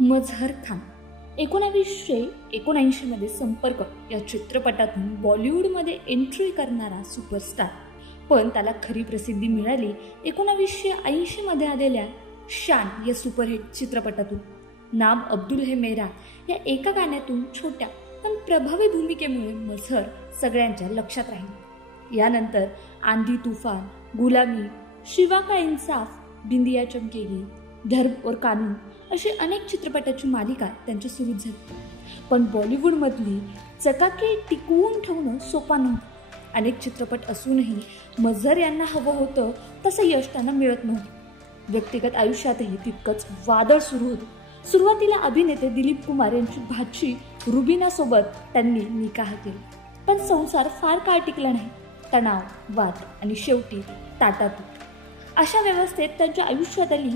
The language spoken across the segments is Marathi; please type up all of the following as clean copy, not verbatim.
मझहर खान 1979 मध्ये संपर्क या चित्रपटातून बॉलिवूडमध्ये एंट्री करणारा सुपरस्टार, पण त्याला खरी प्रसिद्धी मिळाली 1980 मध्ये आलेल्या शान या सुपरहिट चित्रपटातून। नाम अब्दुल है मेरा या एका गाण्यातून छोट्या पण प्रभावी भूमिकेमुळे मझहर सगळ्यांच्या लक्षात राहील। यानंतर आंधी तूफान, गुलामी, शिवा का इंसाफ, बिंदिया चमकेगी, धर्म और कानून अशी अनेक चित्रपटाची मालिका त्यांच्या सुरू झाली। पण बॉलिवूडमधली चकाकी टिकवून ठेवणं सोपं नव्हतं। अनेक चित्रपट असूनही मझहर यांना हवं होतं तसं यश त्यांना मिळत नव्हतं। व्यक्तिगत आयुष्यातही तितकंच वादळ सुरू होतं। सुरुवातीला अभिनेते दिलीप कुमार यांची भाची रुबीना सोबत त्यांनी निकाह केला, पण संसार फार काळ टिकला नाही। तणाव, वाद आणि शेवटी ताटातूट अशा व्यवस्थेत त्यांच्या आयुष्यात आली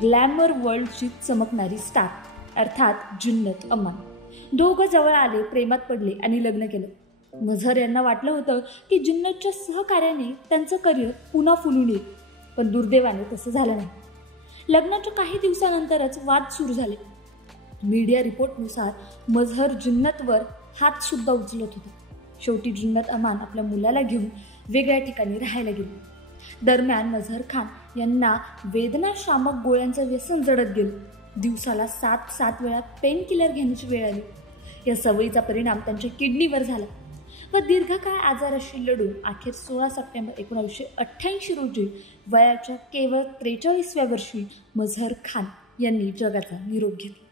ग्लॅमर वर्ल्डची चमकणारी स्टार अर्थात जिन्नत अमान। दोघं जवळ आले, प्रेमात पडले आणि लग्न केलं। मझहर यांना वाटलं होतं की जिन्नतच्या सहकार्याने त्यांचं करिअर पुन्हा फुलून येईल, पण दुर्दैवाने तसं झालं नाही। लग्नाच्या काही दिवसानंतरच वाद सुरू झाले। मीडिया रिपोर्टनुसार मझहर जिन्नतवर हात सुद्धा उचलत होता। शेवटी जिन्नत अमान आपल्या मुलाला घेऊन वेगळ्या ठिकाणी राहायला गेली। दरम्यान मझहर खान यांना वेदनाशामक गोळ्यांचं व्यसन जडत गेलं। दिवसाला 7 वेळा पेन किलर घेण्याची वेळ आली। या सवयीचा परिणाम त्यांच्या किडनीवर झाला व दीर्घकाळ आजाराशी लढून अखेर 16 सप्टेंबर 1988 रोजी वयाच्या केवळ 43व्या वर्षी मझहर खान यांनी जगाचा निरोप घेतला।